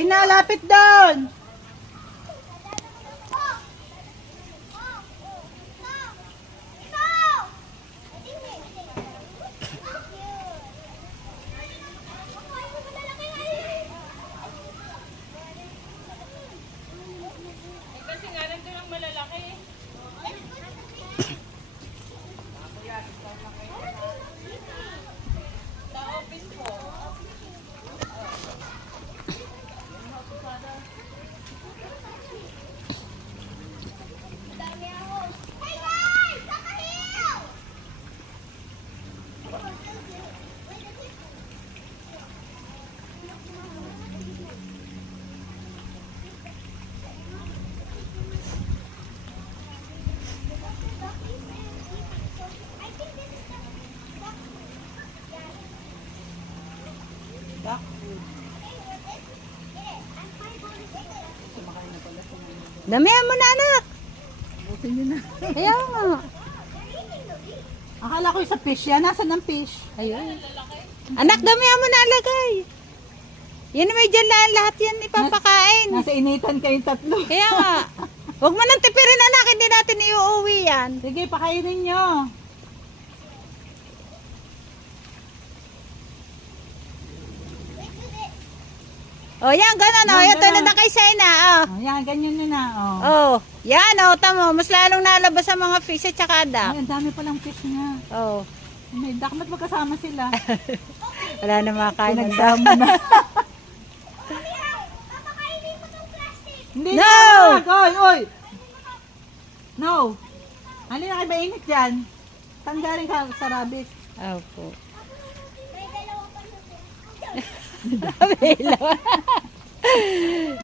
na, lapit doon. Kasi nga nandun ang malalaki. Sa office po. Damihan mo na, anak. Busin nyo na. Ayaw nga. Akala ko sa fish yan. Nasaan ang fish? Ayun. Anak, damihan mo na, alagay. Yan may dyan lang lahat yan ipapakain. Nasa initan kayong tatlo. Kaya nga. Huwag mo nang tipirin, anak. Hindi natin iuuwi yan. Sige, pakainin nyo. O, yan, ganun. O, Yan, yan, tulad ganun. na kay Saina. O. Oh, yan, ganyan nyo na. Oh. Oh, yan, o, tamo. Mas lalong nalabas sa mga fish at saka duck. Ay, ang dami palang fish nga. Oh. May duck, ba't magkasama sila? Wala na makain ng duck. Pinagsama na. Hindi No! na, anak. Oy, oy. No. Halina kayo mainit dyan. Saan galing ka sa rabbit? Opo.